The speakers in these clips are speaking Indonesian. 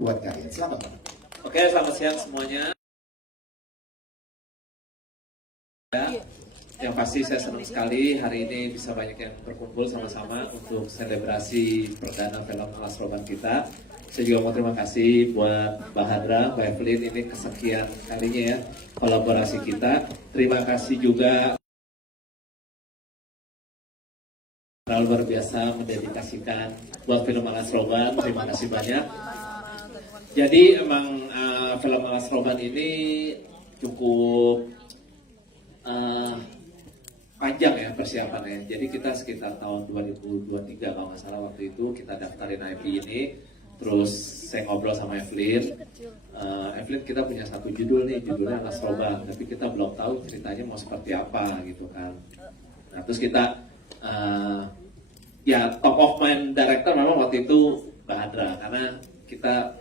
buat kalian. Selamat. Oke, selamat siang semuanya. Yang pasti saya senang sekali hari ini bisa banyak yang berkumpul sama-sama untuk selebrasi perdana film Alas Roban kita. Saya juga mau terima kasih buat Mbak Hadra, Mbak Evelyn, ini kesekian kalinya ya kolaborasi kita. Terima kasih juga luar biasa mendedikasikan buat film Alas Roban. Terima kasih banyak. Jadi emang film Alas Roban ini cukup panjang ya persiapannya. Jadi kita sekitar tahun 2023 kalau nggak salah waktu itu kita daftarin IP ini. Terus saya ngobrol sama Evelyn. Evelyn, kita punya satu judul nih, judulnya Alas Roban. Tapi kita belum tahu ceritanya mau seperti apa gitu kan. Nah terus kita ya top of mind director memang waktu itu Mbak Hadra. Karena kita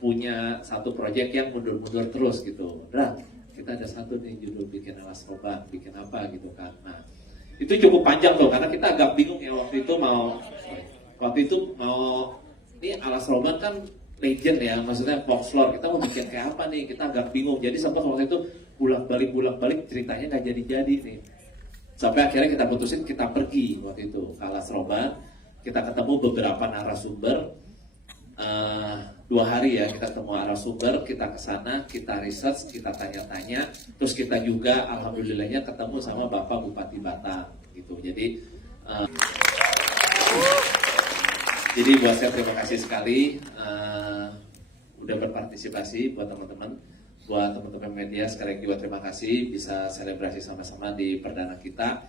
punya satu proyek yang mundur-mundur terus gitu. Dra, kita ada satu nih judul bikin Alas Roban, bikin apa gitu kan. Nah itu cukup panjang tuh karena kita agak bingung ya waktu itu mau ini Alas Roban kan legend ya, maksudnya folklore, kita mau bikin kayak apa nih, kita agak bingung. Jadi sempat waktu itu bolak-balik ceritanya nggak jadi-jadi nih. Sampai akhirnya kita putusin kita pergi waktu itu ke Alas Roban, kita ketemu beberapa narasumber. 2 hari ya kita ketemu narasumber, kita kesana, kita research, kita tanya-tanya, terus kita juga alhamdulillahnya ketemu sama Bapak Bupati Batam gitu. Jadi buat saya terima kasih sekali udah berpartisipasi buat teman-teman media, sekali lagi juga terima kasih bisa selebrasi sama-sama di perdana kita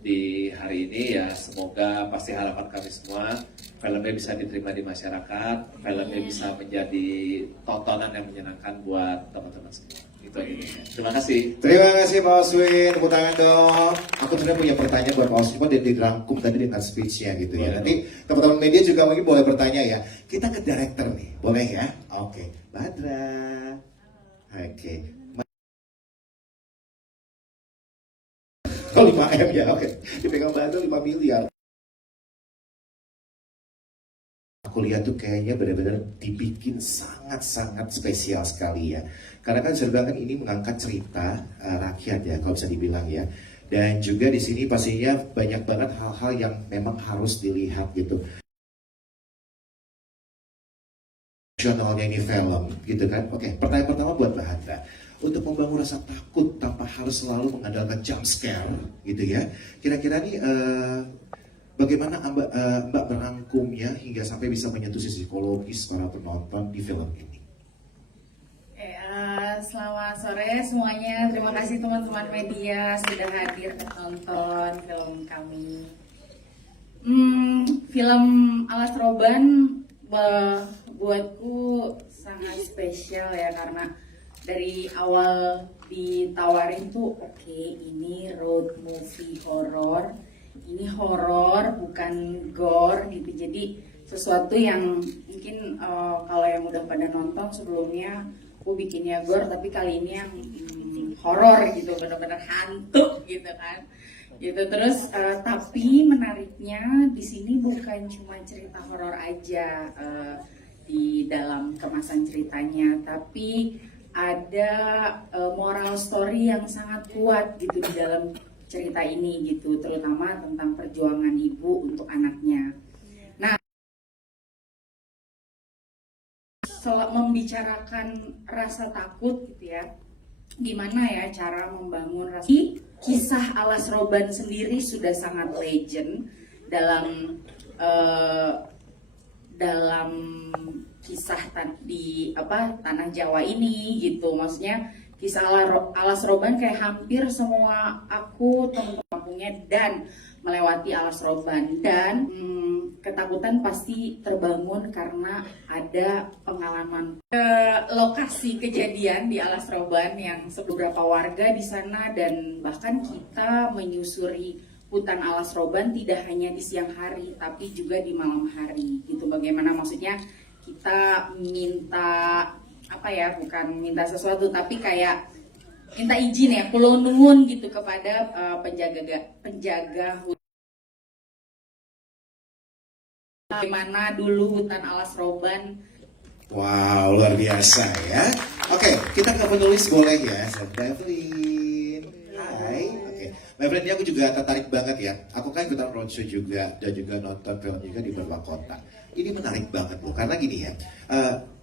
di hari ini ya. Semoga pasti harapan kami semua filmnya bisa diterima di masyarakat, filmnya bisa menjadi tontonan yang menyenangkan buat teman-teman semua. Itu aja. Terima kasih. Terima kasih Pak Oswin, tepuk tangan dong. Aku sebenarnya punya pertanyaan buat Pak Oswin, dan dirangkum tadi dengan speech-nya gitu ya. Nanti teman-teman media juga mungkin boleh bertanya ya. Kita ke director nih, boleh ya? Oke, Badra. Oke. Oh 5M ya, oke. Dipegang Badra 5 miliar. Aku lihat tuh kayaknya benar-benar dibikin sangat-sangat spesial sekali ya. Karena kan saya bilang kan ini mengangkat cerita rakyat ya, kalau bisa dibilang ya. Dan juga di sini pastinya banyak banget hal-hal yang memang harus dilihat gitu. Emosionalnya ini film gitu kan. Oke, pertanyaan pertama buat Mbak Hadra. Untuk membangun rasa takut tanpa harus selalu mengandalkan jump scare gitu ya. Kira-kira nih bagaimana Mbak merangkumnya hingga sampai bisa menyentuh sisi psikologis para penonton di film ini? Selamat sore semuanya. Terima kasih teman-teman media sudah hadir menonton film kami. Film Alas Roban buatku sangat spesial ya, karena dari awal ditawarin tuh oke, ini road movie horror. Ini horor bukan gore gitu, jadi sesuatu yang mungkin kalau yang udah pada nonton sebelumnya aku bikinnya gore, tapi kali ini yang horor gitu, benar-benar hantu gitu kan gitu. Terus tapi menariknya di sini bukan cuma cerita horor aja di dalam kemasan ceritanya, tapi ada moral story yang sangat kuat gitu di dalam cerita ini gitu, terutama tentang perjuangan ibu untuk anaknya. Nah, membicarakan rasa takut gitu ya, gimana ya cara membangun rasa. Kisah Alas Roban sendiri sudah sangat legend dalam kisah di tanah Jawa ini gitu. Maksudnya kisah Alas Roban kayak hampir semua aku teman kampungnya dan melewati Alas Roban, dan ketakutan pasti terbangun karena ada pengalaman lokasi kejadian di Alas Roban yang beberapa warga di sana, dan bahkan kita menyusuri hutan Alas Roban tidak hanya di siang hari tapi juga di malam hari gitu. Bagaimana maksudnya kita minta bukan minta sesuatu tapi kayak minta izin ya, kulo nuwun gitu kepada penjaga hutan. Bagaimana dulu hutan Alas Roban Wow, luar biasa ya. Oke, kita ke penulis boleh ya, Evelyn. Hai. Oke, Evelyn, ini aku juga tertarik banget ya. Aku kan ikutan roadshow juga dan juga nonton film juga di beberapa kota. Ini menarik banget loh, karena gini ya.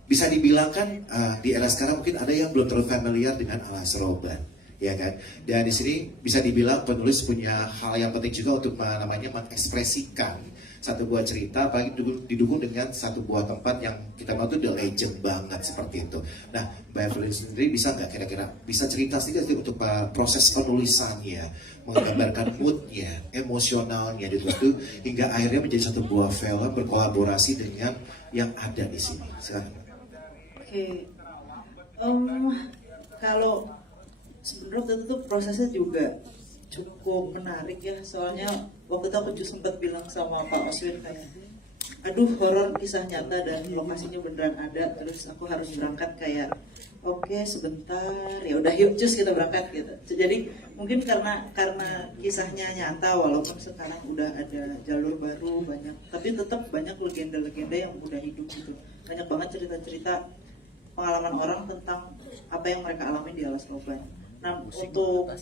Bisa dibilang kan di era sekarang mungkin ada yang belum terlalu familiar dengan Alas Roban, ya kan? Dan di sini bisa dibilang penulis punya hal yang penting juga untuk namanya mengekspresikan satu buah cerita, apalagi didukung dengan satu buah tempat yang kita tahu itu the legend banget seperti itu. Nah, Mbak Evelyn sendiri bisa nggak kira-kira bisa cerita sedikit untuk proses penulisannya, menggambarkan moodnya, emosionalnya di itu hingga akhirnya menjadi satu buah film berkolaborasi dengan yang ada di sini. Sekarang. Oke, kalau sebenarnya waktu itu prosesnya juga cukup menarik ya, soalnya waktu itu aku juga sempat bilang sama Pak Oswin kayak, aduh horor kisah nyata dan lokasinya beneran ada, terus aku harus berangkat kayak, oke sebentar, ya udah yuk cus kita berangkat gitu. Jadi mungkin karena kisahnya nyata walaupun sekarang udah ada jalur baru banyak, tapi tetap banyak legenda-legenda yang udah hidup gitu. Banyak banget cerita-cerita pengalaman orang tentang apa yang mereka alami di Alas Roban. Nah, untuk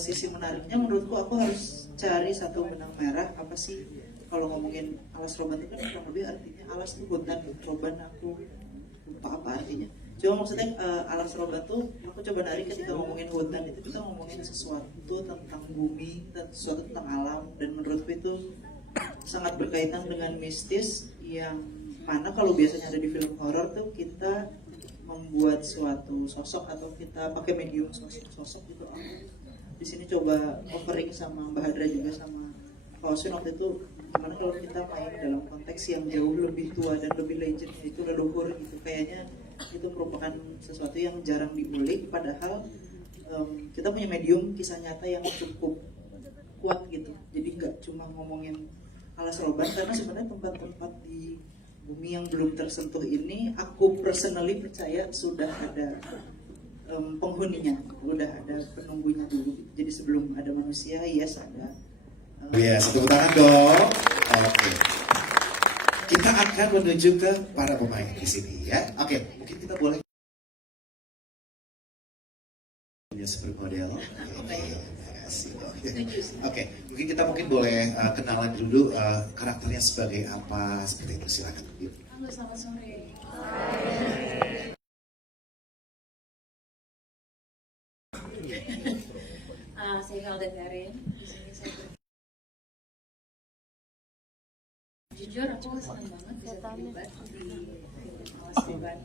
sisi menariknya menurutku aku harus cari satu benang merah. Apa sih kalau ngomongin Alas Roban itu kan kurang lebih artinya alas itu hutan, Roban aku lupa apa artinya. Cuma maksudnya Alas Roban tuh aku coba narik ketika ngomongin hutan itu kita ngomongin sesuatu tentang bumi, sesuatu tentang alam, dan menurutku itu sangat berkaitan dengan mistis yang mana kalau biasanya ada di film horor tuh kita membuat suatu sosok atau kita pakai medium sosok gitu. Di sini coba offering sama Mbak Hadra juga sama Pak Oswin waktu itu, gimana kalau kita main dalam konteks yang jauh lebih tua dan lebih legend, yaitu leluhur gitu. Kayaknya itu merupakan sesuatu yang jarang diulik, padahal kita punya medium kisah nyata yang cukup kuat gitu. Jadi nggak cuma ngomongin Alas Roban, karena sebenarnya tempat-tempat di bumi yang belum tersentuh ini aku personally percaya sudah ada penghuninya, sudah ada penunggunya dulu. Jadi sebelum ada manusia, yes ada. Ya, satu tangan dong. Oke. Kita akan menuju ke para pemain di sini ya. Oke, mungkin kita boleh punya supermodel. Oke, mungkin kita boleh kenalan dulu karakternya sebagai apa seperti itu, silakan. Halo, selamat sore. Saya Helda Karin. Di sini saya jujur aku senang banget bisa terlibat di film Alas Roban.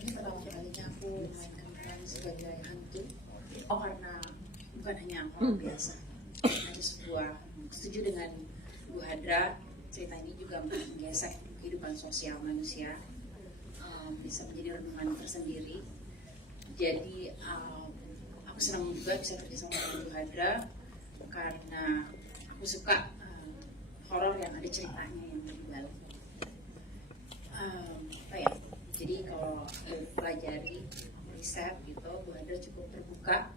Ini pertama kalinya aku memainkan peran sebagai hantu. Karena bukan hanya orang biasa, ada sebuah setuju dengan Bu Hadra, cerita ini juga menggesek kehidupan sosial manusia, bisa menjadi renungan tersendiri. Jadi aku senang juga bisa kerjasama dengan Bu Hadra karena aku suka horor yang ada ceritanya yang berbalik. Jadi kalau pelajari riset gitu, Bu Hadra cukup terbuka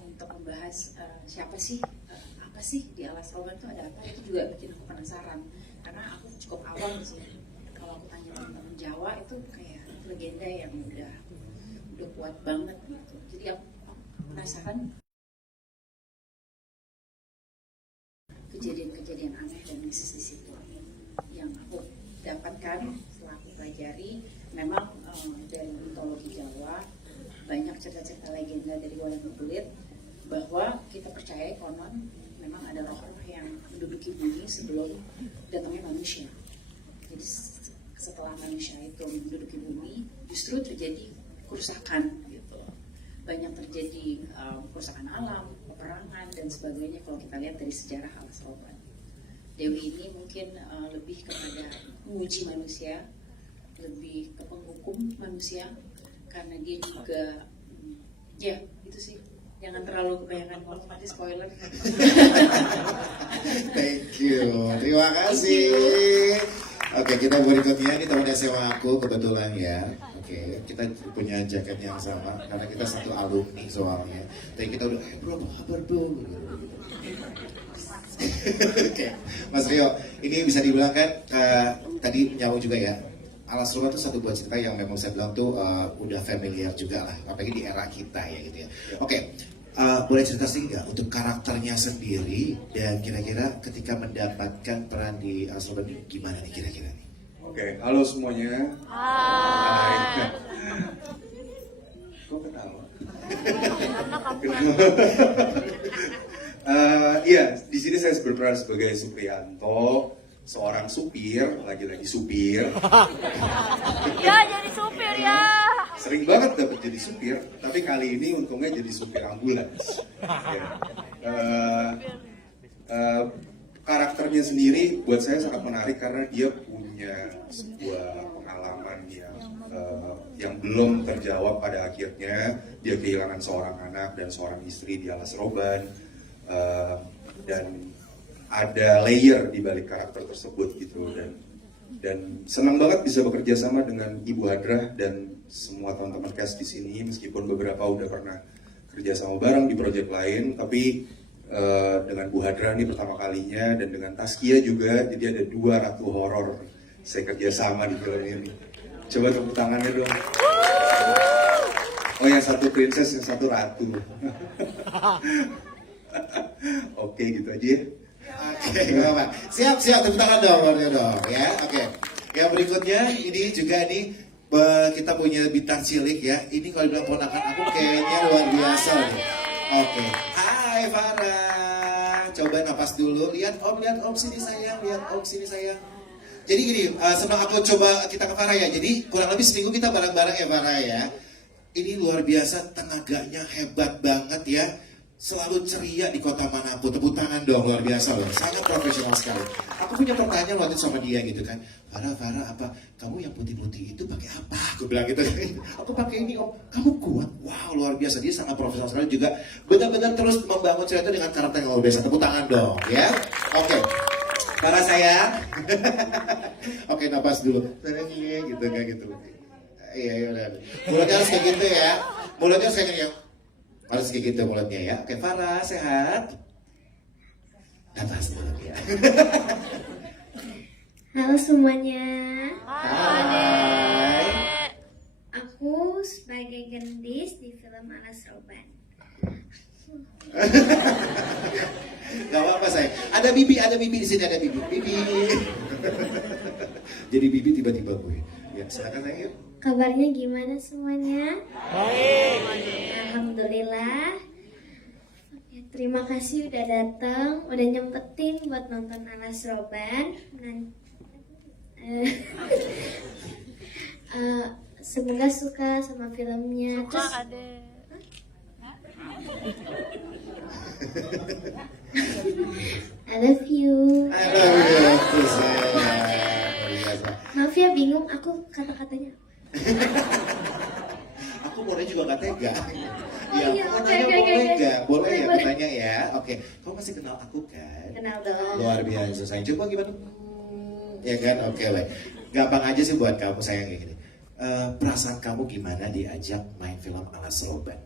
untuk membahas siapa sih, apa sih di Alas Roban itu ada apa. Itu juga bikin aku penasaran karena aku cukup awam sih. Kalau aku tanya teman-teman Jawa itu kayak legenda yang udah kuat banget gitu. Jadi aku penasaran kejadian-kejadian aneh dan mistis di situ. Yang aku dapatkan setelah aku pelajari, memang dari mitologi Jawa banyak cerita-cerita legenda dari wayang kulit bahwa kita percaya konon memang ada roh-roh yang menduduki bumi sebelum datangnya manusia. Jadi setelah manusia itu menduduki bumi, justru terjadi kerusakan gitu. Banyak terjadi kerusakan alam, peperangan dan sebagainya kalau kita lihat dari sejarah Alas Roban. Dewi ini mungkin lebih kepada menguji manusia, lebih ke penghukum manusia, karena dia juga ya itu sih, jangan terlalu kebanyakan kalau nanti spoiler. Thank you, terima kasih. Oke, kita berikutnya ini teman SMA aku kebetulan ya. Oke, kita punya jaket yang sama karena kita satu alumni soalnya. Tapi kita udah, bro, apa kabar bro? Oke, Mas Rio, ini bisa dibilang kan tadi nyambung juga ya. Alas Rumah itu satu buah cerita yang memang saya bilang tuh udah familiar juga lah, apalagi di era kita ya gitu ya. Oke, boleh cerita sih nggak untuk karakternya sendiri dan kira-kira ketika mendapatkan peran di Alas Rumah ini gimana nih kira-kira nih? Oke, halo semuanya. Hai. Kok ketawa? Iya, di sini saya berperan sebagai Supriyanto, seorang supir, lagi-lagi supir. Ya, jadi supir ya. Sering banget dapat jadi supir, tapi kali ini untungnya jadi supir ambulans. Ya. Karakternya sendiri buat saya sangat menarik karena dia punya sebuah pengalaman yang belum terjawab pada akhirnya. Dia kehilangan seorang anak dan seorang istri di Alas Roban, dan ada layer di balik karakter tersebut gitu, dan senang banget bisa bekerja sama dengan Ibu Hadrah dan semua teman-teman cast di sini, meskipun beberapa udah pernah kerja sama bareng di proyek lain, tapi dengan Bu Hadrah ini pertama kalinya, dan dengan Taskia juga, jadi ada 2 ratu horor saya kerja sama di film ini. Coba tepuk tangannya dong. Oh, yang satu princess, yang satu ratu. Oke, gitu aja ya. Oke, nggak apa. Siap, tepuk tangan dong, ya. Oke. Yang berikutnya ini juga nih kita punya bintang cilik ya. Ini kalau bilang ponakan aku kayaknya luar biasa nih. Oke. Hai Farah. Coba napas dulu. Lihat om sini sayang. Lihat om sini sayang. Jadi gini, sebelum aku coba kita ke Farah ya. Jadi kurang lebih seminggu kita bareng-bareng ya Farah ya. Ini luar biasa, tenaganya hebat banget ya. Selalu ceria di kota manapun. Tepuk tangan dong, luar biasa loh. Sangat profesional sekali. Aku punya pertanyaan waktu itu sama dia gitu kan. Farah, apa kamu yang putih-putih itu pakai apa? Aku bilang gitu. Aku pakai ini om. Kamu kuat. Wow, luar biasa. Dia sangat profesional sekali juga. Benar-benar terus membangun cerita itu dengan karakter yang luar biasa. Tepuk tangan dong, ya. Oke. Farah sayang. Oke, napas dulu. Gitu kayak gitu. Iya, udah. Mulutnya harus kayak gitu ya. Mulutnya harus kayak gini ya. Harus kayak gitu mulutnya ya. Oke, Farah sehat. Napas dulu ya. Halo semuanya. Hai. Aku sebagai gendis di film Alas Roban. Gak apa-apa sayang. Ada bibi di sini, ada bibi. Jadi bibi tiba-tiba gue. Ya, silakan sayang yuk. Kabarnya gimana semuanya? Baik. Alhamdulillah. Ya, terima kasih udah datang, udah nyempetin buat nonton Alas Roban. Semoga suka sama filmnya. Terus, I love you. I love you too, sayang. Maaf ya, bingung aku kata-katanya. Aku boleh juga gak tega. Oh Ya, iya, aku oke, tanya oke, boleh oke. gak? Boleh ya, Boleh. bertanya ya. Oke, kamu masih kenal aku kan? Kenal dong. Luar biasa sayang. Coba gimana? Ya kan, oke lah. Gampang aja sih buat kamu sayang kayak gini. Perasaan kamu gimana diajak main film Alas Roban?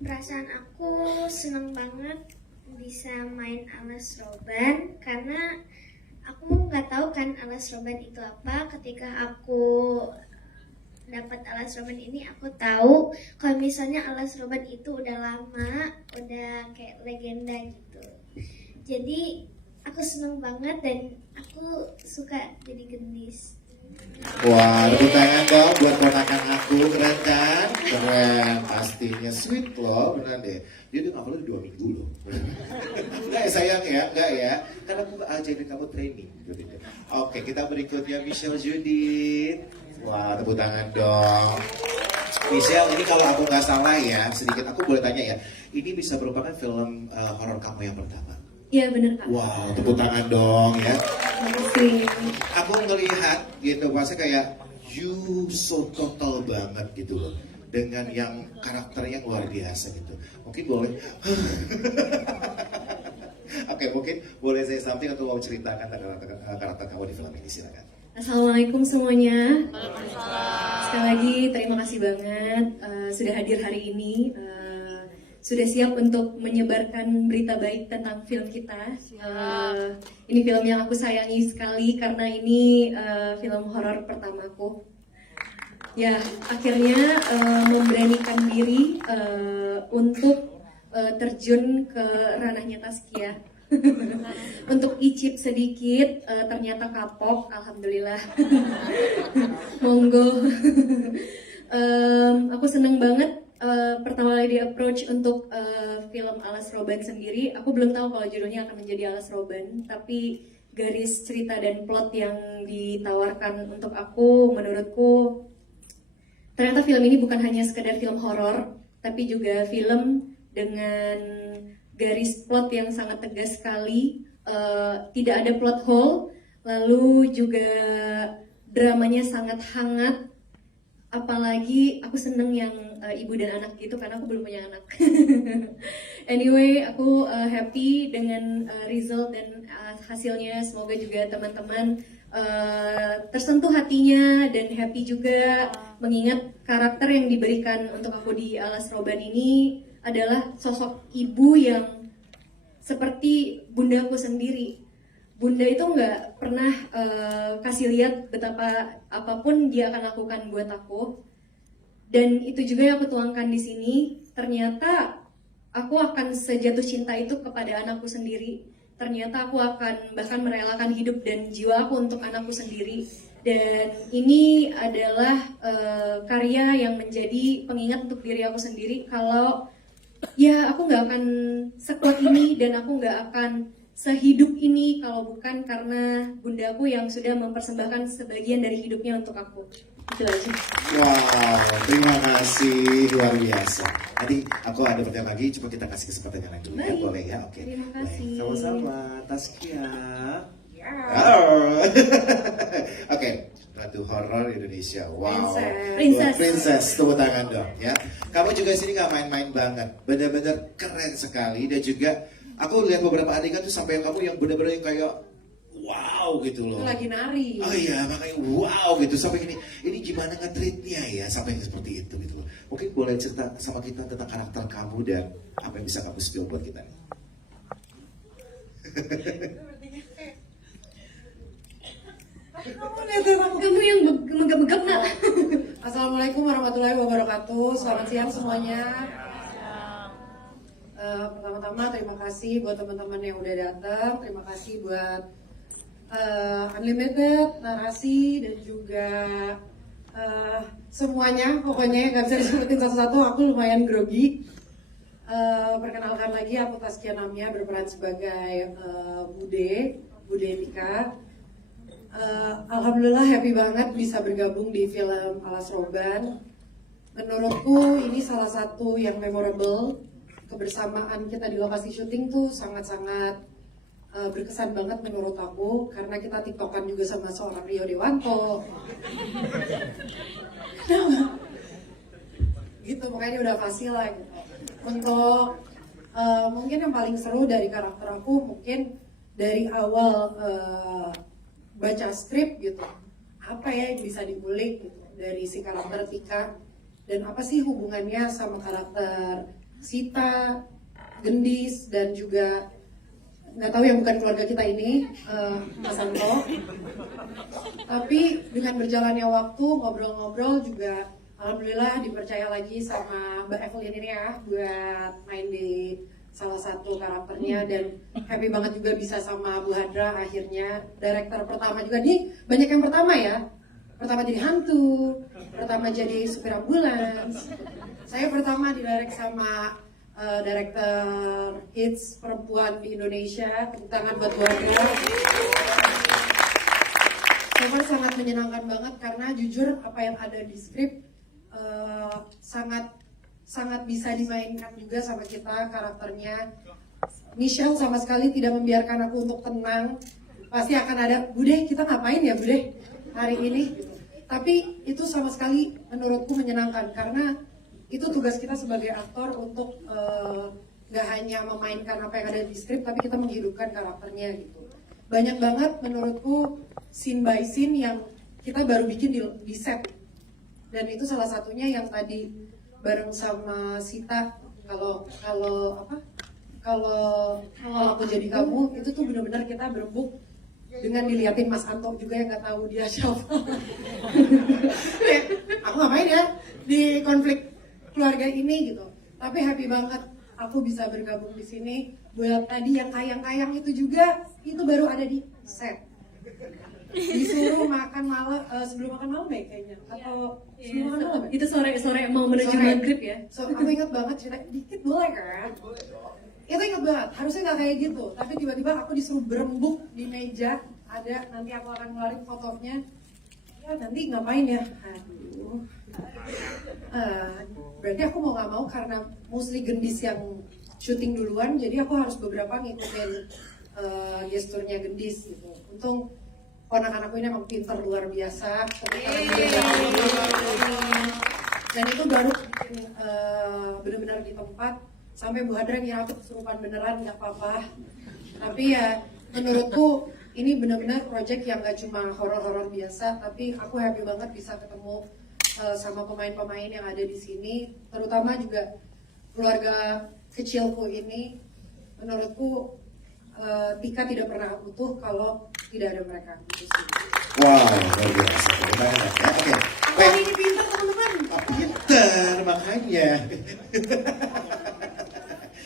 Perasaan aku seneng banget bisa main Alas Roban karena aku nggak tahu kan Alas Roban itu apa. Ketika aku dapat Alas Roban ini, aku tahu kalau misalnya Alas Roban itu udah lama, udah kayak legenda gitu. Jadi aku seneng banget dan aku suka jadi gendis. Wah, tepuk tangan dong buat ponakan aku, keren kan? Keren, pastinya sweet loh, benar deh. Dia udah ngapalin 2 minggu loh. Enggak ya sayang ya, enggak ya. Karena aku ajarin kamu training. Gitu. Oke, kita berikutnya Michelle Judith. Wah, tepuk tangan dong. Michelle, ini kalau aku nggak salah ya, sedikit aku boleh tanya ya. Ini bisa merupakan film horor kamu yang pertama? Iya bener Kak. Wow, tepuk tangan dong ya. Makasih. Aku ngelihat gitu, pasti kayak you so total banget gitu loh. Dengan yang karakternya luar biasa gitu. Mungkin boleh. Oke, mungkin boleh saya samping atau mau ceritakan karakter kamu di film ini, silakan. Assalamualaikum semuanya. Sekali lagi terima kasih banget sudah hadir hari ini. sudah siap untuk menyebarkan berita baik tentang film kita. Ini film yang aku sayangi sekali karena ini film horor pertamaku. Ya, akhirnya memberanikan diri untuk terjun ke ranahnya Taskia. Untuk icip sedikit, ternyata kapok, alhamdulillah. Monggo. Aku seneng banget pertama kali di approach untuk film Alas Roban sendiri. Aku belum tahu kalau judulnya akan menjadi Alas Roban, tapi garis cerita dan plot yang ditawarkan untuk aku, menurutku ternyata film ini bukan hanya sekedar film horor, tapi juga film dengan garis plot yang sangat tegas sekali, tidak ada plot hole, lalu juga dramanya sangat hangat. Apalagi aku seneng yang ibu dan anak gitu karena aku belum punya anak. Anyway, aku happy dengan result dan hasilnya. Semoga juga teman-teman tersentuh hatinya dan happy juga mengingat karakter yang diberikan untuk aku di Alas Roban ini adalah sosok ibu yang seperti bundaku sendiri. Bunda itu nggak pernah kasih lihat betapa apapun dia akan lakukan buat aku, dan itu juga yang aku tuangkan di sini. Ternyata aku akan sejatuh cinta itu kepada anakku sendiri. Ternyata aku akan bahkan merelakan hidup dan jiwa aku untuk anakku sendiri. Dan ini adalah karya yang menjadi pengingat untuk diri aku sendiri kalau ya aku nggak akan sekuat ini dan aku nggak akan sehidup ini kalau bukan karena bundaku yang sudah mempersembahkan sebagian dari hidupnya untuk aku. Itu aja. Wow, terima kasih, luar biasa. Nanti aku ada pertanyaan lagi, coba kita kasih kesempatan yang lain dulu ya, Baik. boleh ya? Oke. Terima Baik, kasih. sama-sama, Taskia. Ya. Oh. Oke, Ratu Horor Indonesia. Wow. Princess. Princess, tepuk tangan dong ya. Kamu juga sini nggak main-main banget, benar-benar keren sekali dan juga aku lihat beberapa adegan tuh sampai kamu yang benar-benar yang kayak wow gitu loh. Lagi nari. Oh iya, makanya wow gitu sampai ini gimana nge-treatnya ya sampai seperti itu gitu loh. Mungkin boleh cerita sama kita tentang karakter kamu dan apa yang bisa kamu spill buat kita nih. Kamu yang megap-megap nak. Assalamualaikum warahmatullahi wabarakatuh. Selamat siang semuanya. Pertama-tama terima kasih buat teman-teman yang udah datang. Terima kasih buat Unlimited, Narasi, dan juga semuanya. Pokoknya nggak bisa disebutin satu-satu. Aku lumayan grogi. Perkenalkan lagi, aku Taskia Namia berperan sebagai Bude Tika. Alhamdulillah happy banget bisa bergabung di film Alas Roban. Menurutku ini salah satu yang memorable. Kebersamaan kita di lokasi syuting tuh sangat-sangat berkesan banget menurut aku, karena kita tiktokan juga sama seorang Rio Dewanto. Gitu, pokoknya udah pasti lah gitu. Untuk mungkin yang paling seru dari karakter aku, mungkin dari awal baca skrip gitu, apa ya yang bisa dikulik gitu dari si karakter Tika, dan apa sih hubungannya sama karakter Sita, Gendis, dan juga nggak tahu yang bukan keluarga kita ini, Mas Anto. Tapi dengan berjalannya waktu, ngobrol-ngobrol juga alhamdulillah dipercaya lagi sama Mbak Evelyn ini ya buat main di salah satu karakternya, dan happy banget juga bisa sama Bu Hadra akhirnya, direktur pertama juga. Nih banyak yang pertama ya, pertama jadi hantu, pertama jadi supir ambulans. Saya pertama didirect sama direktur hits perempuan di Indonesia. Tepuk tangan buat Bu Hadra. Sangat menyenangkan banget karena jujur apa yang ada di skrip sangat bisa dimainkan juga sama kita karakternya. Michelle sama sekali tidak membiarkan aku untuk tenang. Pasti akan ada, Bude kita ngapain ya Bude hari ini? Tapi itu sama sekali menurutku menyenangkan karena itu tugas kita sebagai aktor untuk gak hanya memainkan apa yang ada di skrip, tapi kita menghidupkan karakternya gitu. Banyak banget menurutku scene by scene yang kita baru bikin di set. Dan itu salah satunya yang tadi bareng sama Sita kalau kalau apa kalau kalau aku jadi kamu itu tuh benar-benar kita berembuk dengan diliatin Mas Anto juga yang nggak tahu dia siapa. Aku ngapain ya di konflik keluarga ini gitu. Tapi happy banget aku bisa bergabung di sini. Buat tadi yang kayang-kayang itu juga itu baru ada di set. Disuruh makan malam sebelum makan malam ya kayaknya atau sebelum makan malam ya? Itu sore mau menuju Sore. maghrib ya. So aku ingat banget cerita dikit boleh kan? Itu ingat banget, harusnya nggak kayak gitu. Tapi tiba-tiba aku disuruh berembuk di meja, ada nanti aku akan ngeluarin fotonya. Ya nanti ngapain ya? Aduh. Berarti aku mau nggak mau karena mostly gendis yang syuting duluan, jadi aku harus beberapa ngikutin gesturnya gendis gitu. Untung anak-anakku ini emang pinter luar biasa. Dan itu baru bikin benar-benar di tempat sampai Bu Hadra ngira aku kesurupan beneran nggak apa-apa. Tapi ya menurutku ini benar-benar project yang gak cuma horor-horor biasa, tapi aku happy banget bisa ketemu sama pemain-pemain yang ada di sini, terutama juga keluarga kecilku ini. Menurutku Tika tidak pernah utuh kalau tidak ada mereka. Wow, luar biasa. Terima kasih ya. Oke. Baik. Ini pintar teman-teman. Pinter makanya.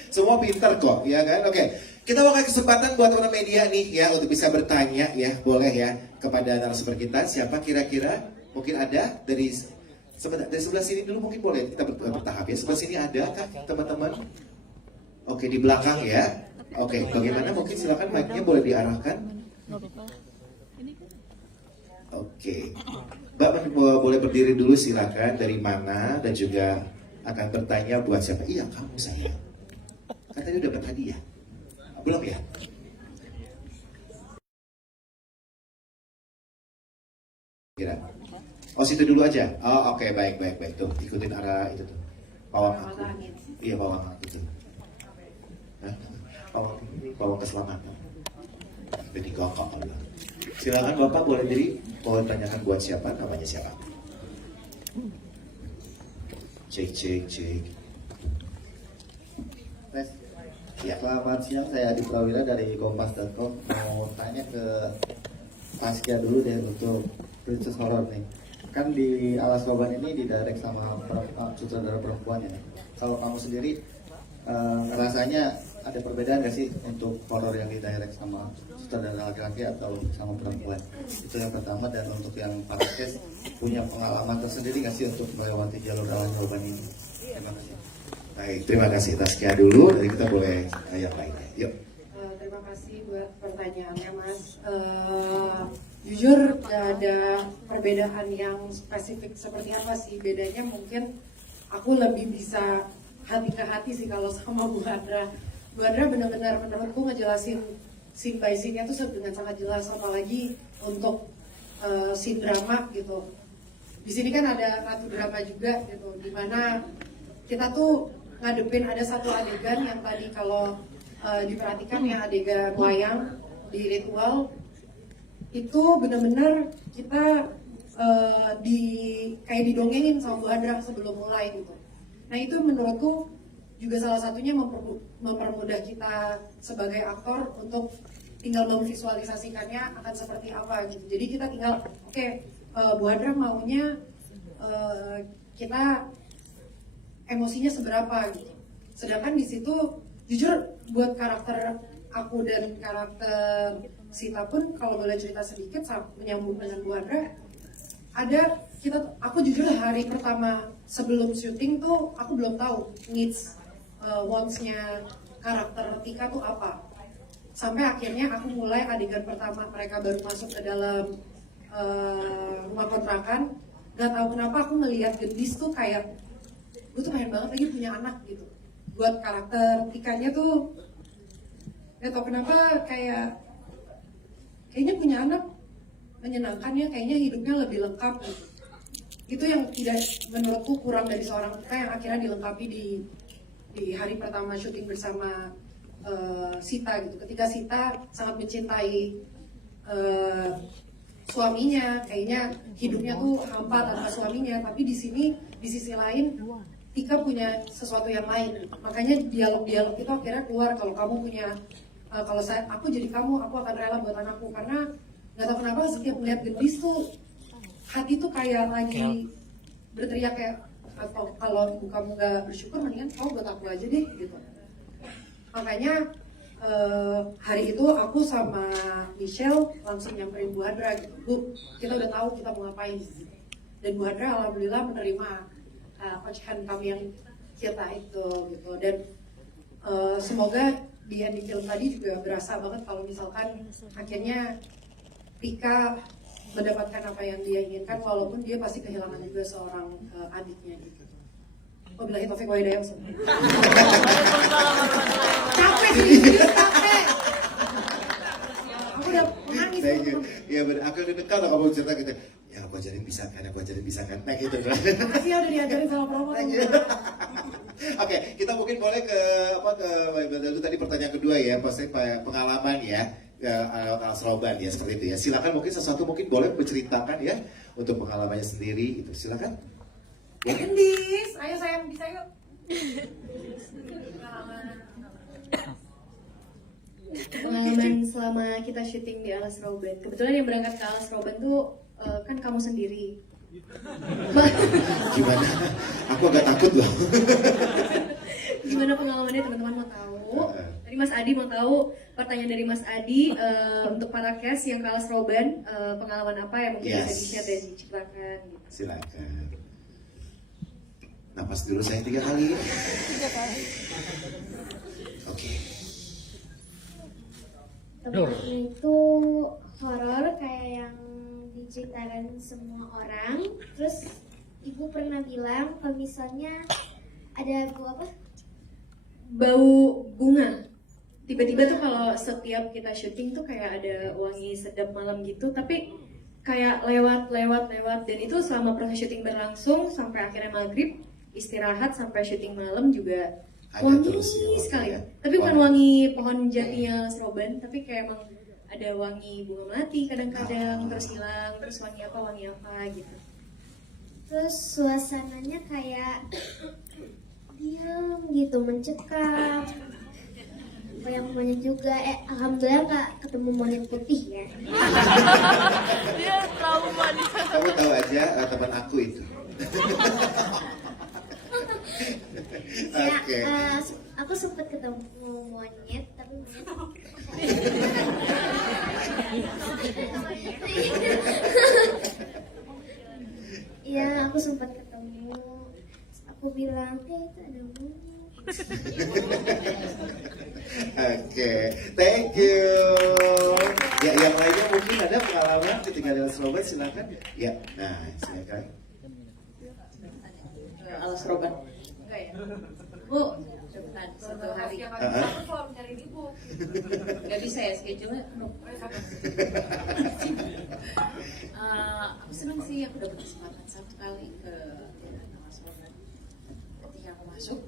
Semua pinter kok, ya kan? Oke, kita mau kasih kesempatan buat teman media nih ya untuk bisa bertanya ya, boleh ya kepada narasumber kita. Siapa kira-kira? Mungkin ada dari sebelah sini dulu mungkin boleh kita bertahap ya. Sebelah sini ada kah teman-teman? Oke, di belakang ya. Oke, bagaimana? Mungkin silakan mic-nya boleh diarahkan. Oke, Mbak boleh berdiri dulu silakan. Dari mana dan juga akan bertanya buat siapa? Iya, kamu saya. Katanya udah dapat hadiah. Belum ya? Kira. Oh, situ dulu aja. Oh, oke, baik. Tuh, ikutin arah itu tuh. Pawang aku. Iya, pawang aku itu. Hah? Pawang keselamatan. Jadi gokok. Silakan Bapak boleh diri. Boleh tanyakan buat siapa? Namanya siapa? Cek. Tes. Ya. Selamat siang, saya Adi Prawira dari Kompas.com. Mau tanya ke Taskia dulu deh untuk Princess Horror nih. Kan di Alas Roban ini didirect sama sutradara perempuan ya. Kalau kamu sendiri ngerasanya ada perbedaan nggak sih untuk horor yang didirect sama sutradara laki-laki atau sama perempuan? Itu yang pertama. Dan untuk yang para cast punya pengalaman tersendiri nggak sih untuk melewati jalur Alas Roban ini? Terima kasih. Baik, terima kasih Taskia dulu. Jadi kita boleh yang lainnya. Yuk. Terima kasih buat pertanyaannya Mas. Jujur gak ada perbedaan yang spesifik seperti apa sih. Bedanya mungkin aku lebih bisa hati ke hati sih kalau sama Bu Hadra. Bu Hadra benar-benar menurutku ngejelasin scene by scene-nya tuh dengan sangat jelas, apalagi untuk scene drama gitu. Di sini kan ada ratu drama juga gitu, dimana kita tuh ngadepin ada satu adegan yang tadi kalau diperhatikan ya, adegan wayang di ritual itu benar-benar kita kayak didongengin sama Bu Hadra sebelum mulai gitu. Nah itu menurutku juga salah satunya mempermudah kita sebagai aktor untuk tinggal memvisualisasikannya akan seperti apa gitu. Jadi kita tinggal Bu Hadra maunya kita emosinya seberapa gitu. Sedangkan di situ jujur buat karakter aku dan karakter Sita pun kalau boleh cerita sedikit menyambung dengan Bu Hadra, aku jujur hari pertama sebelum syuting tuh aku belum tahu needs wants-nya karakter Tika tuh apa. Sampai akhirnya aku mulai adegan pertama mereka baru masuk ke dalam rumah kontrakan, gak tahu kenapa aku ngelihat gendis tuh kayak gue tuh pengen banget lagi punya anak gitu. Buat karakter Tikanya tuh gak tau kenapa kayaknya punya anak menyenangkan ya, kayaknya hidupnya lebih lengkap gitu. Itu yang tidak menurutku kurang dari seorang Tika yang akhirnya dilengkapi di hari pertama syuting bersama Sita gitu. Ketika Sita sangat mencintai suaminya, kayaknya hidupnya tuh hampa tanpa suaminya, tapi di sini di sisi lain Tika punya sesuatu yang lain. Makanya dialog-dialog itu akhirnya keluar kalau kamu punya kalau aku jadi kamu, aku akan rela buat anakku. Karena nggak tahu kenapa setiap melihat gendis tuh hati tuh kayak lagi berteriak kayak, atau kalau ibu kamu nggak bersyukur mendingan kamu buat aku aja deh gitu. Makanya hari itu aku sama Michelle langsung nyamperin Bu Hadra gitu. Bu, kita udah tahu kita mau ngapain. Dan Bu Hadra alhamdulillah menerima ocehan kami yang kita itu gitu. Dan semoga di ending film tadi juga berasa banget kalau misalkan akhirnya Tika mendapatkan apa yang dia inginkan walaupun dia pasti kehilangan juga seorang adiknya gitu. Wabillahi taufiq wa hidayah. Capek sih, capek. Aku udah menangis. Thank you. Ya benar, aku udah dekat loh kamu cerita gitu. Ya aku ajarin bisa kan, nah gitu kan. Makasih ya udah diajarin sama promo. Oke, kita mungkin boleh ke itu tadi pertanyaan kedua ya, pasti pengalaman ya, Alas Roban ya seperti itu ya. Silakan mungkin sesuatu mungkin boleh menceritakan ya untuk pengalamannya sendiri itu. Silakan. Ya. Gendis, ayo sayang bisa yuk. Pengalaman selama kita syuting di Alas Roban. Kebetulan yang berangkat ke Alas Roban tuh kan kamu sendiri. Gimana? Aku agak takut loh. Gimana pengalamannya teman-teman mau tahu? Tadi Mas Adi mau tahu pertanyaan dari Mas Adi untuk para cast yang ke Alas Roban, pengalaman apa yang mungkin bisa di-share dan diceritakan gitu. Silakan. Napas dulu saya 3 kali. Oke. Tempatnya itu horor kayak yang diceritakan semua orang. Terus ibu pernah bilang kalau misalnya ada Bau bunga. Tiba-tiba tuh kalau setiap kita syuting tuh kayak ada wangi sedap malam gitu, tapi kayak lewat dan itu selama proses syuting berlangsung sampai akhirnya maghrib, istirahat sampai syuting malam juga Ada wangi terus ya, wangi sekali. ya. Tapi bukan wangi pohon jatinya Alas Roban, tapi kayak emang ada wangi bunga melati kadang-kadang terus hilang, terus wangi apa gitu. terus suasananya kayak diam gitu, mencekam. Banyak monyet juga. Alhamdulillah nggak ketemu monyet putih ya. Kamu tahu aja teman aku itu. Oke. Aku sempat ketemu monyet, tapi Iya, aku sempat ketemu. Aku bilang, itu ada monyet. Oke, thank you. Ya, yang lainnya mungkin ada pengalaman ketika di Alas Roban, silakan. Ya, nah silakan. Alas Roban. Enggak ya? Bu, cepetan 1 hari. Aku selalu mencari ibu. Gak bisa ya schedule-nya penuh. Aku senang sih aku dapat kesempatan 1 kali ke Alas Roban. Ketika aku masuk,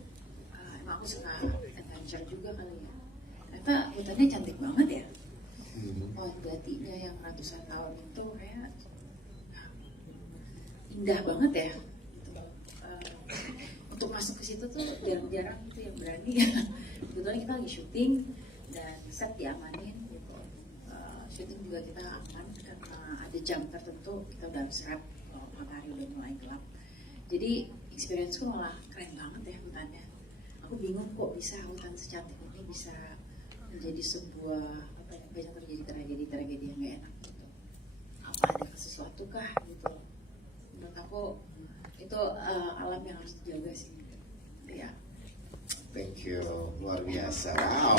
emang aku suka adventure juga kali ya. Ternyata hutannya cantik banget ya. Pohon jatinya yang ratusan tahun itu kayak indah banget ya. Gitu. Untuk masuk ke situ tuh jarang-jarang itu yang berani. Kebetulan kita lagi syuting dan set diamanin gitu. Syuting juga kita aman karena ada jam tertentu kita udah habis wrap, matahari udah mulai gelap. Jadi experience-ku malah keren banget ya hutannya. Aku bingung kok bisa hutan secantik ini bisa menjadi sebuah banyak terjadi tragedi-tragedi yang gak enak gitu. Apa ada sesuatu kah gitu? Menurut aku itu alam yang harus dijaga sih. Ya. Thank you, luar biasa. Wow,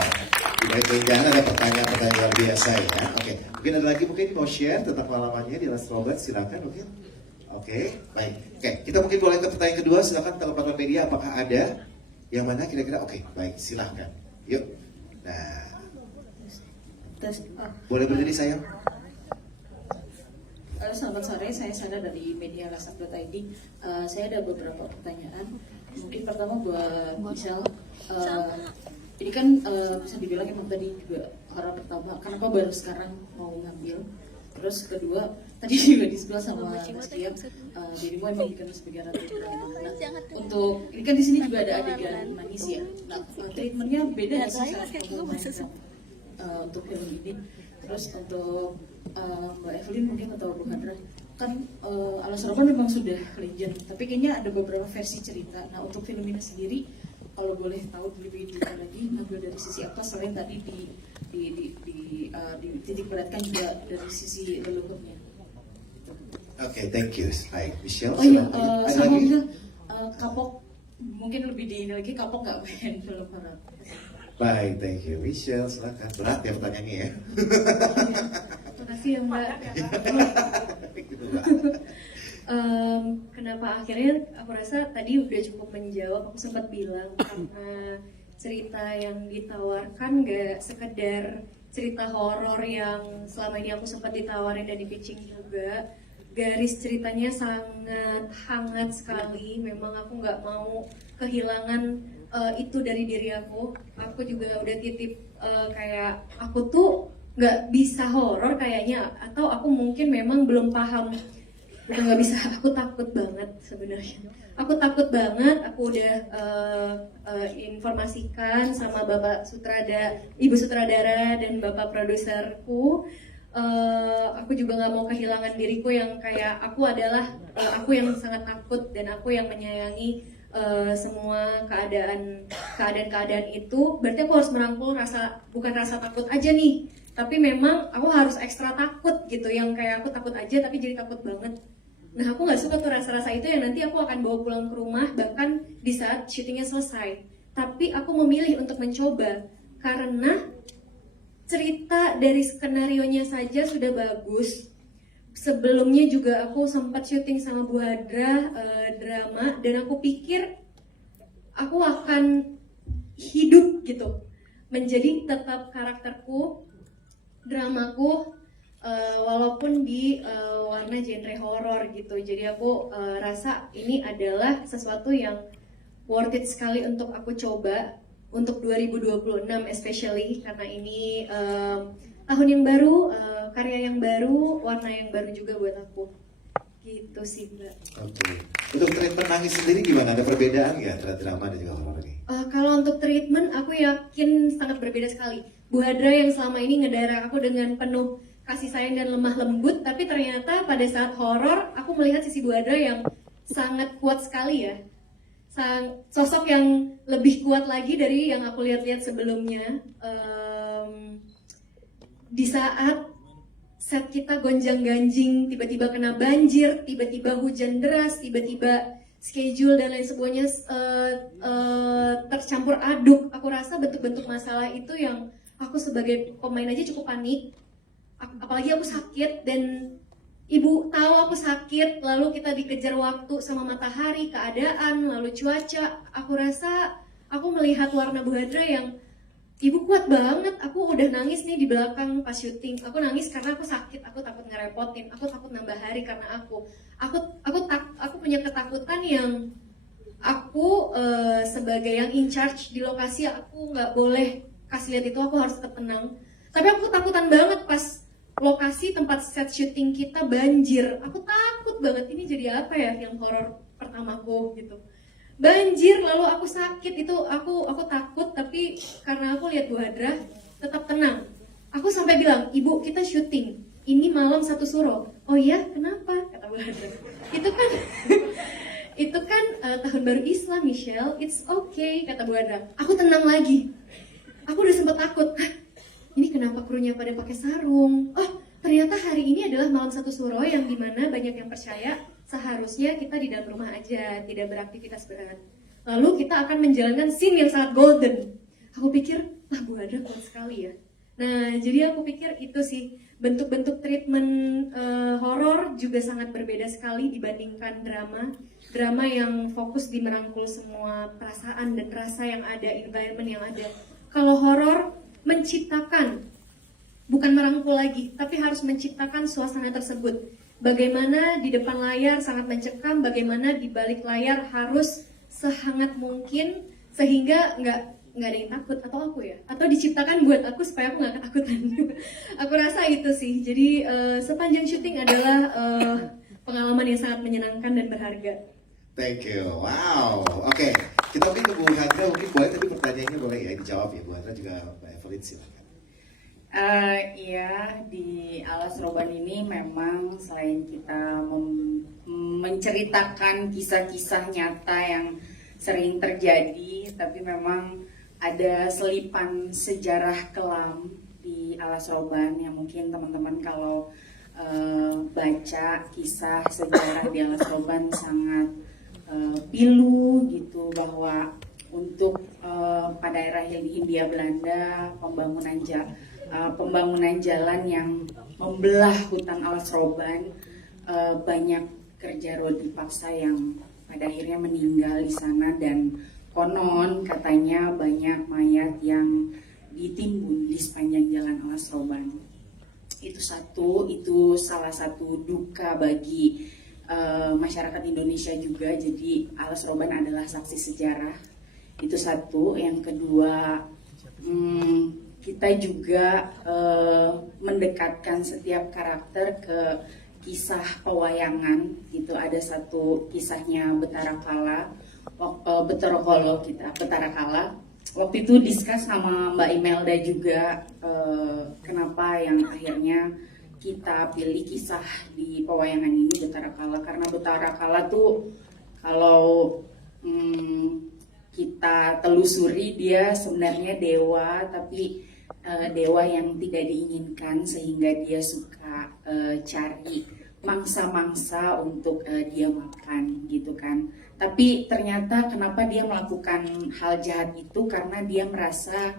di balik keindahan ada pertanyaan-pertanyaan luar biasa ya. Oke, mungkin ada lagi mungkin mau share tentang pengalamannya di Alas Roban, silakan mungkin. Oke, baik. Oke, kita mungkin boleh ke pertanyaan kedua, silakan teman-teman media apakah ada yang mana kira-kira? Oke, baik, silakan. Yuk. Nah, boleh berdiri sayang? Halo, selamat sore, saya Sada dari media lasak.id. Saya ada beberapa pertanyaan. Mungkin pertama buat Michelle. Jadi kan bisa dibilang emang tadi juga horor pertama, kenapa baru sekarang mau ngambil? Terus kedua, tadi juga disebut sama Mas Diam, dirimu emang dikenal sebagai ratu drama. Nah, untuk ini kan di sini juga ada adegan manis ya. Nah, treatmentnya beda nggak sih saat kamu mainkan untuk film ini? Terus untuk Mbak Evelyn mungkin atau Bu Handra, kan Alas Roban memang sudah legend, tapi kayaknya ada beberapa versi cerita. Nah, untuk film ini sendiri, kalau boleh tahu lebih detail lagi, ngambil dari sisi apa selain tadi titik beratkan juga dari sisi leluhurnya. Oke, thank you. Hai, Michelle. Oh iya, Ada sama lagi? juga Kapok, mungkin lebih di ini lagi, Kapok nggak main film horor. Baik, thank you. Michelle, silakan. Berat ya pertanyaannya ya. Terima kasih ya Mbak. Gitu, Mbak. Kenapa akhirnya aku rasa tadi udah cukup menjawab. Aku sempat bilang karena cerita yang ditawarkan gak sekedar cerita horor yang selama ini aku sempat ditawarin dan di-pitching juga. Garis ceritanya sangat hangat sekali. Memang aku nggak mau kehilangan itu dari diri aku. Aku juga udah titip kayak aku tuh nggak bisa horor kayaknya, atau aku mungkin memang belum paham. Udah nggak bisa. Aku takut banget sebenarnya. Aku takut banget. Aku udah informasikan sama ibu sutradara dan bapak produserku. Aku juga nggak mau kehilangan diriku yang kayak aku adalah aku yang sangat takut dan aku yang menyayangi semua keadaan itu. Berarti aku harus merangkul bukan rasa takut aja nih, tapi memang aku harus ekstra takut gitu, yang kayak aku takut aja tapi jadi takut banget. Nah, aku nggak suka tuh rasa-rasa itu yang nanti aku akan bawa pulang ke rumah bahkan di saat syutingnya selesai. Tapi aku memilih untuk mencoba karena cerita dari skenarionya saja sudah bagus. Sebelumnya juga aku sempat syuting sama Bu Hadra drama, dan aku pikir aku akan hidup gitu, menjadi tetap karakterku, dramaku, walaupun di warna genre horor gitu. Jadi aku rasa ini adalah sesuatu yang worth it sekali untuk aku coba untuk 2026 especially, karena ini tahun yang baru, karya yang baru, warna yang baru juga buat aku. Gitu sih Mbak. Oke. Untuk treatment nangis sendiri gimana? Ada perbedaan nggak antara drama dan juga horor ini? Kalau untuk treatment aku yakin sangat berbeda sekali. Bu Hadra yang selama ini ngedara aku dengan penuh kasih sayang dan lemah lembut, tapi ternyata pada saat horor aku melihat sisi Bu Hadra yang sangat kuat sekali ya. Sosok yang lebih kuat lagi dari yang aku lihat-lihat sebelumnya. Di saat set kita gonjang-ganjing, tiba-tiba kena banjir, tiba-tiba hujan deras, tiba-tiba schedule dan lain sebagainya tercampur aduk. Aku rasa bentuk-bentuk masalah itu yang aku sebagai pemain aja cukup panik. Apalagi aku sakit dan ibu tahu aku sakit, lalu kita dikejar waktu sama matahari, keadaan, lalu cuaca. Aku rasa aku melihat warna Bu Hadra yang ibu kuat banget. Aku udah nangis nih di belakang pas syuting. Aku nangis karena aku sakit, aku takut ngerepotin, aku takut nambah hari karena aku punya ketakutan yang aku sebagai yang in charge di lokasi, aku nggak boleh kasih lihat itu, aku harus tetap tenang. Tapi aku takutan banget pas lokasi tempat set syuting kita banjir. Aku takut banget, ini jadi apa ya yang horor pertamaku gitu. Banjir, lalu aku sakit, itu aku takut, tapi karena aku lihat Bu Hadra tetap tenang. Aku sampai bilang, "Ibu, kita syuting. Ini malam 1 Suro." "Oh iya, kenapa?" kata Bu Hadra. Itu kan tahun baru Islam, Michelle. "It's okay," kata Bu Hadra. Aku tenang lagi. Aku udah sempat takut. Ini kenapa krunya pada pakai sarung? Oh, ternyata hari ini adalah malam 1 Suro yang dimana banyak yang percaya seharusnya kita di dalam rumah aja, tidak beraktivitas berat. Lalu kita akan menjalankan scene yang sangat golden. Aku pikir, Bu Hadra kuat sekali ya. Nah, jadi aku pikir itu sih, bentuk-bentuk treatment horor juga sangat berbeda sekali dibandingkan drama. Drama yang fokus di merangkul semua perasaan dan rasa yang ada, environment yang ada. Kalau horor menciptakan, bukan merangkul lagi, tapi harus menciptakan suasana tersebut. Bagaimana di depan layar sangat mencekam, bagaimana di balik layar harus sehangat mungkin, sehingga nggak ada yang takut, atau aku ya, atau diciptakan buat aku supaya aku nggak ketakutan. Aku rasa itu sih. Jadi sepanjang syuting adalah pengalaman yang sangat menyenangkan dan berharga. Thank you. Wow. Oke, kita mungkin ke Bu Handra, mungkin boleh tapi pertanyaannya boleh ya dijawab ya Bu Handra, juga Mbak Evelyn silakan. Iya, di Alas Roban ini memang selain kita menceritakan kisah-kisah nyata yang sering terjadi, tapi memang ada selipan sejarah kelam di Alas Roban yang mungkin teman-teman kalau baca kisah sejarah di Alas Roban sangat pilu gitu, bahwa untuk pada era Hindia Belanda pembangunan jalan yang membelah hutan Alas Roban, banyak kerja rodi paksa yang pada akhirnya meninggal di sana, dan konon katanya banyak mayat yang ditimbun di sepanjang jalan Alas Roban. Itu salah satu duka bagi masyarakat Indonesia juga. Jadi Alas Roban adalah saksi sejarah. Itu satu. Yang kedua, kita juga mendekatkan setiap karakter ke kisah pewayangan gitu. Ada satu kisahnya Betara Kala, Betara Kala. Waktu itu diskus sama Mbak Imelda juga, kenapa yang akhirnya kita pilih kisah di pewayangan ini Betara Kala, karena Betara Kala tuh kalau kita telusuri dia sebenarnya dewa, tapi dewa yang tidak diinginkan, sehingga dia suka cari mangsa-mangsa untuk dia makan gitu kan. Tapi ternyata kenapa dia melakukan hal jahat itu, karena dia merasa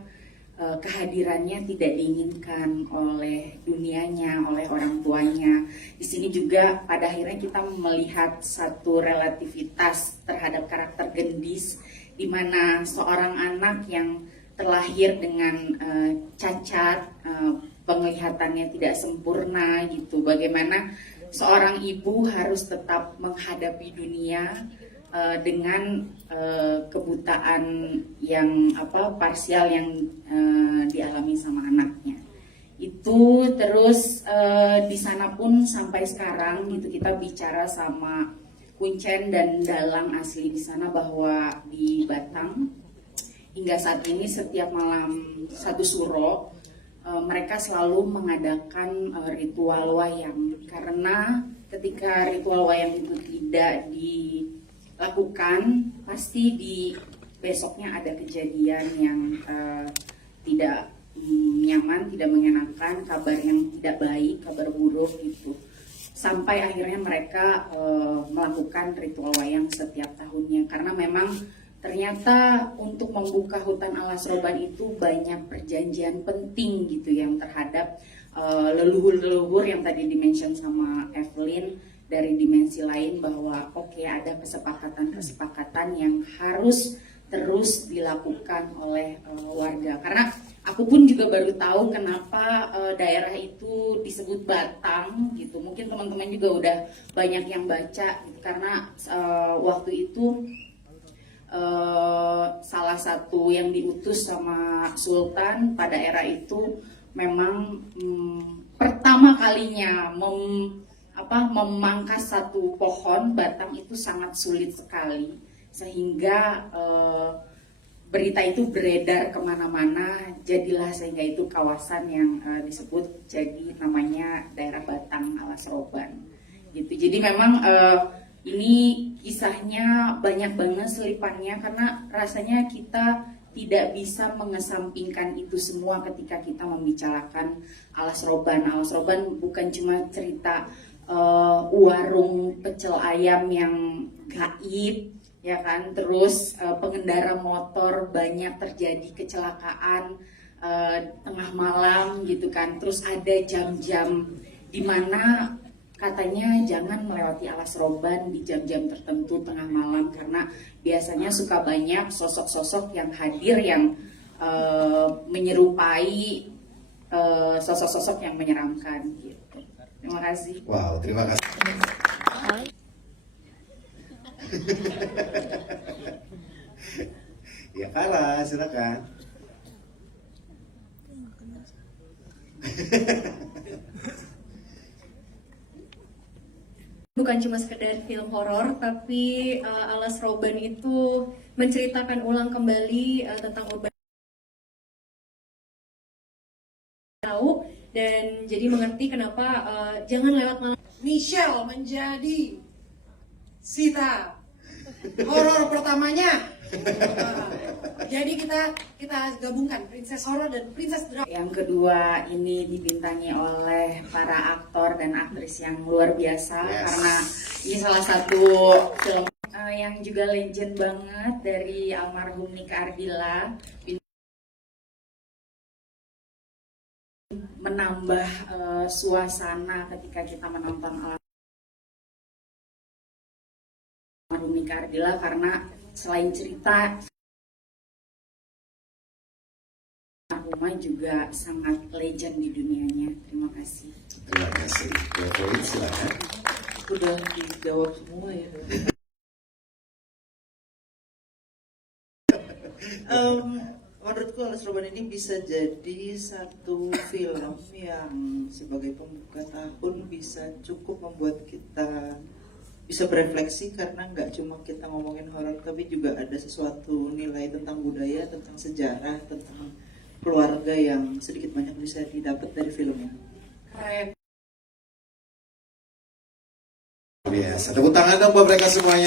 kehadirannya tidak diinginkan oleh dunianya, oleh orang tuanya. Di sini juga pada akhirnya kita melihat satu relativitas terhadap karakter Gendis, di mana seorang anak yang terlahir dengan cacat, penglihatannya tidak sempurna gitu. Bagaimana seorang ibu harus tetap menghadapi dunia dengan kebutaan yang parsial yang dialami sama anaknya. Itu terus di sana pun sampai sekarang gitu kita bicara sama Kuncen dan Dalang asli di sana, bahwa di Batang hingga saat ini setiap malam satu suro mereka selalu mengadakan ritual wayang, karena ketika ritual wayang itu tidak dilakukan pasti di besoknya ada kejadian yang tidak nyaman, tidak mengenakan, kabar yang tidak baik, kabar buruk gitu. Sampai akhirnya mereka melakukan ritual wayang setiap tahunnya, karena memang ternyata untuk membuka hutan Alas Roban itu banyak perjanjian penting gitu yang terhadap leluhur-leluhur yang tadi dimention sama Evelyn dari dimensi lain, bahwa ada kesepakatan-kesepakatan yang harus terus dilakukan oleh warga. Karena aku pun juga baru tahu kenapa daerah itu disebut Batang gitu. Mungkin teman-teman juga udah banyak yang baca gitu, karena waktu itu salah satu yang diutus sama Sultan pada era itu memang pertama kalinya memangkas satu pohon batang itu sangat sulit sekali, sehingga berita itu beredar kemana-mana, jadilah sehingga itu kawasan yang disebut jadi namanya daerah Batang Alas Roban gitu. Jadi memang ini kisahnya banyak banget selipannya, karena rasanya kita tidak bisa mengesampingkan itu semua ketika kita membicarakan Alas Roban. Alas Roban bukan cuma cerita warung pecel ayam yang gaib, ya kan, terus pengendara motor banyak terjadi kecelakaan tengah malam gitu kan, terus ada jam-jam di mana katanya jangan melewati Alas Roban di jam-jam tertentu tengah malam, karena biasanya suka banyak sosok-sosok yang hadir yang menyerupai sosok-sosok yang menyeramkan gitu. Terima kasih. Wow, terima kasih. Ya, Farah, silakan. Bukan cuma sekedar film horor, tapi Alas Roban itu menceritakan ulang kembali tentang urban tahu dan jadi mengerti kenapa jangan lewat malam. Michelle menjadi Sita horor pertamanya. Jadi kita gabungkan princess horror dan princess drama. Yang kedua ini dibintangi oleh para aktor dan aktris yang luar biasa karena ini salah satu film yang juga legend banget dari almarhum Nika Ardila, menambah suasana ketika kita menonton almarhum Nika Ardila karena selain cerita rumah juga sangat legend di dunianya. Terima kasih. Terima kasih. Poin silakan. Udah dijawab semua ya. Menurutku Alas Roban ini bisa jadi satu film yang sebagai pembuka tahun bisa cukup membuat kita bisa berefleksi karena nggak cuma kita ngomongin horor tapi juga ada sesuatu nilai tentang budaya, tentang sejarah, tentang keluarga yang sedikit banyak bisa didapat dari filmnya. Keren. Biasa. Tepuk tangan dong buat mereka semuanya.